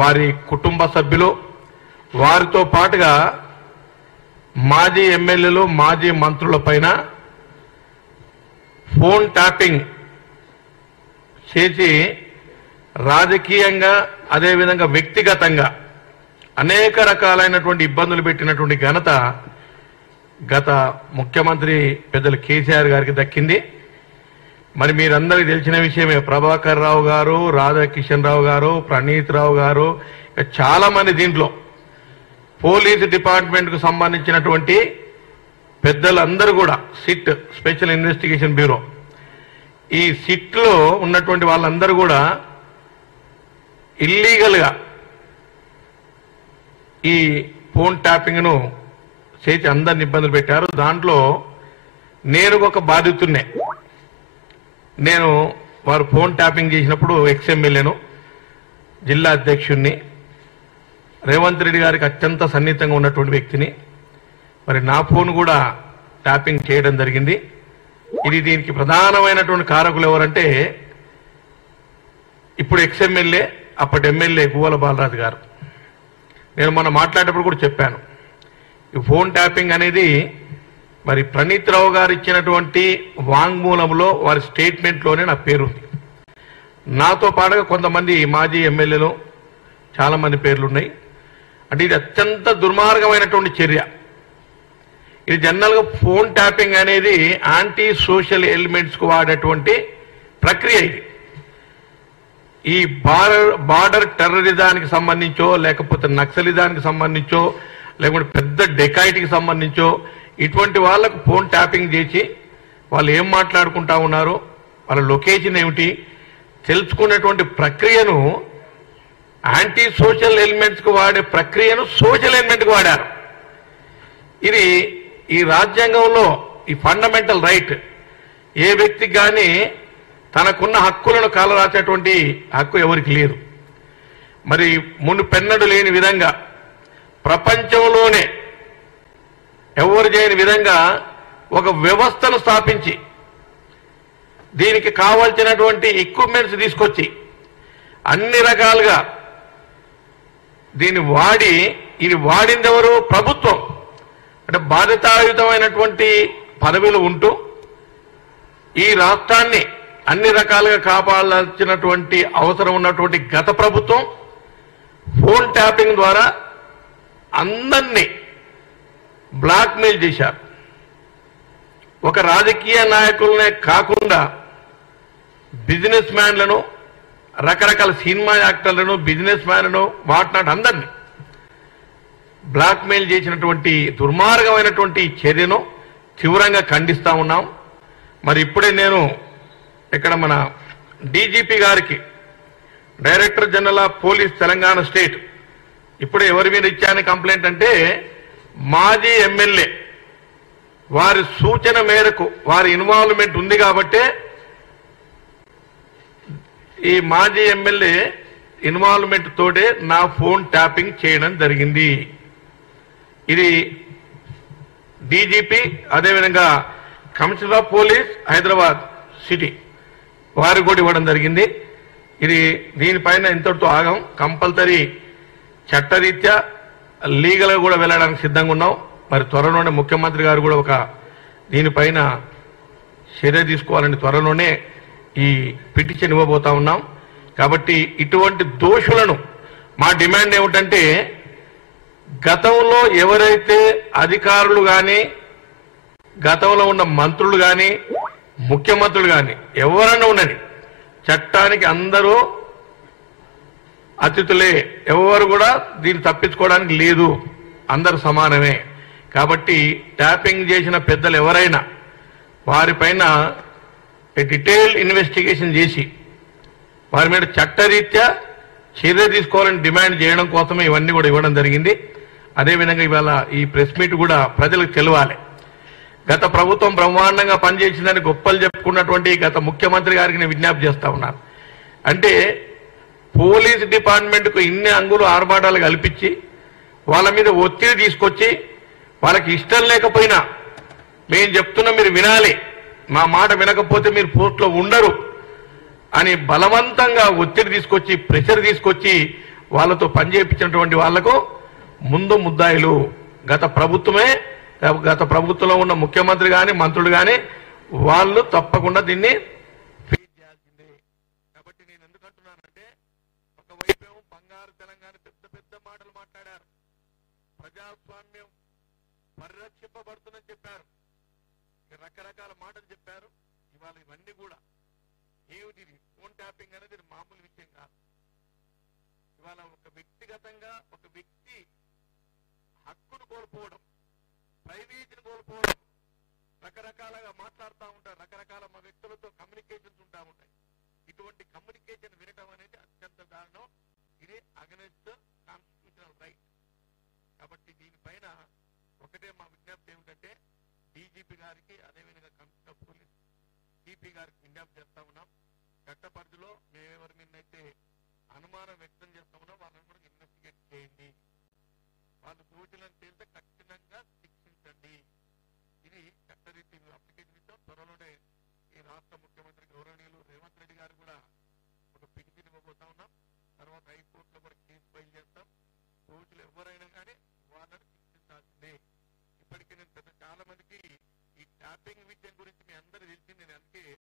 వారి కుటుంబ సభ్యులు, వారితో పాటుగా మాజీ ఎమ్మెల్యేలు, మాజీ మంత్రుల పైన ఫోన్ ట్యాపింగ్ చేసి రాజకీయంగా అదేవిధంగా వ్యక్తిగతంగా అనేక రకాలైనటువంటి ఇబ్బందులు పెట్టినటువంటి ఘనత గత ముఖ్యమంత్రి పెద్దలు కేసీఆర్ గారికి దక్కింది. మరి మీరందరికీ తెలిసిన విషయమే, ప్రభాకర్ రావు గారు, రాధాకిషన్ రావు గారు, ప్రణీత్ రావు గారు, చాలా మంది దీంట్లో పోలీసు డిపార్ట్మెంట్కు సంబంధించినటువంటి పెద్దలందరూ కూడా సిట్, స్పెషల్ ఇన్వెస్టిగేషన్ బ్యూరో, ఈ సిట్లో ఉన్నటువంటి వాళ్ళందరూ కూడా ఇల్లీగల్గా ఈ ఫోన్ ట్యాపింగ్ను చేసి అందరిని ఇబ్బందులు పెట్టారు. దాంట్లో నేను ఒక బాధితున్నే. నేను వారు ఫోన్ ట్యాపింగ్ చేసినప్పుడు ఎక్స్ఎమ్మెల్యేను, జిల్లా అధ్యక్షుడిని, రేవంత్ రెడ్డి గారికి అత్యంత సన్నిహితంగా ఉన్నటువంటి వ్యక్తిని. మరి నా ఫోన్ కూడా ట్యాపింగ్ చేయడం జరిగింది. దీనికి ప్రధానమైనటువంటి కారకులు ఎవరంటే ఇప్పుడు ఎక్స్ఎమ్మెల్యే, అప్పటి ఎమ్మెల్యే గువ్వల బాలరాజు గారు. నేను మొన్న మాట్లాడేటప్పుడు కూడా చెప్పాను, ఈ ఫోన్ ట్యాపింగ్ అనేది మరి ప్రణీత్ రావు గారు ఇచ్చినటువంటి వాంగ్మూలంలో, వారి స్టేట్మెంట్లోనే నా పేరుంది. నాతో పాటుగా కొంతమంది మాజీ ఎమ్మెల్యేలు చాలా మంది పేర్లున్నాయి. అంటే ఇది అత్యంత దుర్మార్గమైనటువంటి చర్య. ఇది జనరల్గా ఫోన్ ట్యాపింగ్ అనేది యాంటీ సోషల్ ఎలిమెంట్స్కు వాడేటువంటి ప్రక్రియ. ఇది ఈ బార్డర్ టెర్రరిజానికి సంబంధించో, లేకపోతే నక్సలిజానికి సంబంధించో, లేకపోతే పెద్ద డెకాయిటీకి సంబంధించో ఇటువంటి వాళ్లకు ఫోన్ ట్యాపింగ్ చేసి వాళ్ళు ఏం మాట్లాడుకుంటా ఉన్నారు, వాళ్ళ లొకేషన్ ఏమిటి తెలుసుకునేటువంటి ప్రక్రియను యాంటీ సోషల్ ఎలిమెంట్స్కు వాడే ప్రక్రియను సోషల్ ఎలిమెంట్కి వాడారు. ఇది ఈ రాజ్యాంగంలో ఈ ఫండమెంటల్ రైట్, ఏ వ్యక్తికి కానీ తనకున్న హక్కులను కాలరాసేటువంటి హక్కు ఎవరికి లేదు. మరి మునుపెన్నడు లేని విధంగా ప్రపంచంలోనే ఎవరు చేయని విధంగా ఒక వ్యవస్థను స్థాపించి దీనికి కావాల్సినటువంటి ఎక్విప్మెంట్స్ తీసుకొచ్చి అన్ని రకాలుగా దీన్ని వాడి, ఇది వాడింది ఎవరు? ప్రభుత్వం. అంటే బాధ్యతాయుతమైనటువంటి పదవిలో ఉంటూ ఈ రాష్ట్రాన్ని అన్ని రకాలుగా కాపాడాల్సినటువంటి అవసరం ఉన్నటువంటి గత ప్రభుత్వం ఫోన్ ట్యాపింగ్ ద్వారా అందరినీ బ్లాక్మెయిల్ చేశారు. ఒక రాజకీయ నాయకులనే కాకుండా బిజినెస్ మ్యాన్లను, రకరకాల సినిమా యాక్టర్లను, బిజినెస్ మ్యాన్లను, వాటినాటి అందరినీ బ్లాక్మెయిల్ చేసినటువంటి దుర్మార్గమైనటువంటి చర్యను తీవ్రంగా ఖండిస్తా ఉన్నాం. మరి ఇప్పుడే నేను ఇక్కడ మన డీజీపీ గారికి, director general of police Telangana state, ఇప్పుడే ఎవరి మీద ఇచ్చాను కంప్లైంట్ అంటే మాజీ ఎమ్మెల్యే వారి సూచన మేరకు, వారి ఇన్వాల్వ్మెంట్ ఉంది కాబట్టే ఈ మాజీ ఎమ్మెల్యే ఇన్వాల్వ్మెంట్ తోటే నా ఫోన్ ట్యాపింగ్ చేయడం జరిగింది. ఇది డీజీపీ, అదేవిధంగా commissioner of police Hyderabad city వారు కూడా ఇవ్వడం జరిగింది. దీనిపైన ఇంతటితో ఆగం. కంపల్సరీ చట్టరీత్యా లీగల్గా కూడా వెళ్ళడానికి సిద్ధంగా ఉన్నాం. మరి త్వరలోనే ముఖ్యమంత్రి గారు కూడా ఒక దీనిపైన చర్య తీసుకోవాలని త్వరలోనే ఈ పిటిషన్ ఇవ్వబోతా ఉన్నాం. కాబట్టి ఇటువంటి దోషులను మా డిమాండ్ ఏమిటంటే, గతంలో ఎవరైతే అధికారులు కానీ, గతంలో ఉన్న మంత్రులు కానీ, ముఖ్యమంత్రులు కానీ ఎవరన్నా ఉన్నది, చట్టానికి అందరూ అతిథులే, ఎవరు కూడా దీన్ని తప్పించుకోవడానికి లేదు, అందరూ సమానమే. కాబట్టి ట్యాపింగ్ చేసిన పెద్దలు ఎవరైనా వారిపైన డీటెయిల్ ఇన్వెస్టిగేషన్ చేసి వారి మీద చట్టరీత్యా చర్య తీసుకోవాలని డిమాండ్ చేయడం కోసమే ఇవన్నీ కూడా ఇవ్వడం జరిగింది. అదేవిధంగా ఇవాళ ఈ ప్రెస్ మీట్ కూడా ప్రజలకు తెలవాలి. గత ప్రభుత్వం బ్రహ్మాండంగా పనిచేసిందని గొప్పలు చెప్పుకున్నటువంటి గత ముఖ్యమంత్రి గారికి నేను విజ్ఞప్తి చేస్తా ఉన్నాను. అంటే పోలీస్ డిపార్ట్మెంట్కు ఇన్ని అంగులు ఆర్భాటాలు కల్పించి వాళ్ళ మీద ఒత్తిడి తీసుకొచ్చి, వాళ్ళకి ఇష్టం లేకపోయినా మేము చెప్తున్నా మీరు వినాలి, మా మాట వినకపోతే మీరు పోస్ట్లో ఉండరు అని బలవంతంగా ఒత్తిడి తీసుకొచ్చి, ప్రెషర్ తీసుకొచ్చి వాళ్ళతో పనిచేయించినటువంటి వాళ్లకు ముందు ముద్దాయిలు గత ప్రభుత్వంలో ఉన్న ముఖ్యమంత్రి కానీ మంత్రులు కానీ వాళ్ళు తప్పకుండా దీన్ని ఫేస్ చేయాల్సిందే. కాబట్టి నేను ఎందుకంటున్నానంటే ఒకవైపేమో బంగారు తెలంగాణ పెద్ద పెద్ద మాటలు మాట్లాడారు, ప్రజాస్వామ్యం పరిరక్షింపబడుతుందని చెప్పారు, రకరకాల మాటలు చెప్పారు. ఇవాళ ఇవన్నీ కూడా ఏమిటి, ఫోన్ ట్యాపింగ్ అనేది మామూలు విషయం కాదు. ఇవాళ ఒక వ్యక్తిగతంగా ఒక వ్యక్తి హక్కును కోల్పోవడం, ప్రైవేట్ని కోల్పోవడం, రకరకాలుగా మాట్లాడుతూ ఉంటారు, రకరకాల మా వ్యక్తులతో కమ్యూనికేషన్స్ ఉంటా ఉంటాయి. ఇటువంటి కమ్యూనికేషన్ వినటం అనేది అత్యంత దారుణం. ఇది అగెన్స్ట్ కాన్స్టిట్యూషనల్ రైట్. కాబట్టి దీనిపైన ఒకటే మా విజ్ఞప్తి ఏమిటంటే డీజీపీ గారికి, అదేవిధంగా కమిషనర్ ఆఫ్ పోలీస్ సిపి గారికి విజ్ఞప్తి చేస్తా ఉన్నాం. చట్ట పరిధిలో మేమెవరి మీదైతే అనుమానం వ్యక్తం చేస్తా ఉన్నాం వాళ్ళని కూడా ఇన్వెస్టిగేట్ చేయండి. వాళ్ళు దోషులను